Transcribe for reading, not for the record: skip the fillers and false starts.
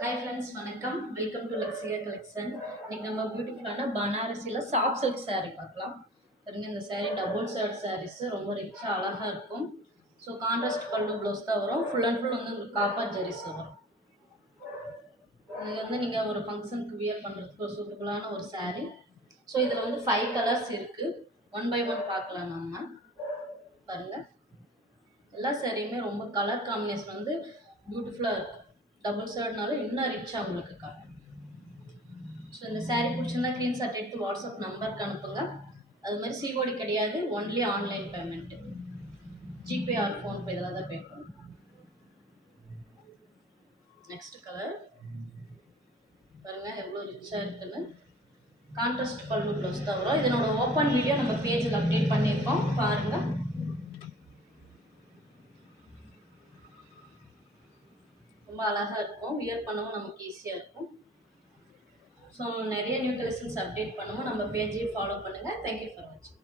Hi friends, வணக்கம். Welcome to Luxia collection. இன்னைக்கு நம்ம பியூட்டிஃபுல்லான பனாரசியில் சாஃப்ட் சில்க் saree பார்க்கலாம். பாருங்க, இந்த saree டபுள் சைட் சாரீஸ் ரொம்ப ரிச்சாக அழகாக இருக்கும். ஸோ கான்ட்ராஸ்ட் பல்லு ப்ளவுஸ் தான் வரும். ஃபுல் அண்ட் ஃபுல் வந்து உங்களுக்கு காப்பர் ஜெரிஸ் வரும். இது வந்து நீங்கள் ஒரு ஃபங்க்ஷனுக்கு வியர் பண்ணுறதுக்கு ஒரு சூட்டபுளான ஒரு saree. ஸோ இதில் வந்து 5 கலர்ஸ் இருக்குது. ஒன் பை ஒன் பார்க்கலாம். நம்ம பாருங்கள், எல்லா சாரியுமே ரொம்ப கலர் காம்பினேஷன் வந்து பியூட்டிஃபுல்லாக இருக்கும். டபுள் சைடுனால இன்னும் ரிச்சாக உங்களுக்கு காட்டும். ஸோ இந்த saree பிடிச்சிருந்தா ஸ்க்ரீன்ஷாட் எடுத்து வாட்ஸ்அப் நம்பருக்கு அனுப்புங்க. அது மாதிரி சிஓடி கிடையாது, only online payment. GPay R PhonePe இதில் தான் பே பண்ணும். நெக்ஸ்ட் கலர் பாருங்கள், எவ்வளோ ரிச்சாக இருக்குன்னு. கான்ட்ராஸ்ட் பல்லு ப்ளவுஸ் தான் வரும். இதனோட ஓப்பன் வீடியோ நம்ம பேஜில் அப்டேட் பண்ணியிருக்கோம், பாருங்கள். ரொம்ப அழகாக இருக்கும். வியர் பண்ணவும் நமக்கு ஈஸியாக இருக்கும். ஸோ நிறைய நியூ கலெக்ஷன்ஸ் அப்டேட் பண்ணுவோம். நம்ம பேஜையும் ஃபாலோ பண்ணுங்கள். தேங்க்யூ ஃபார் வாட்சிங்.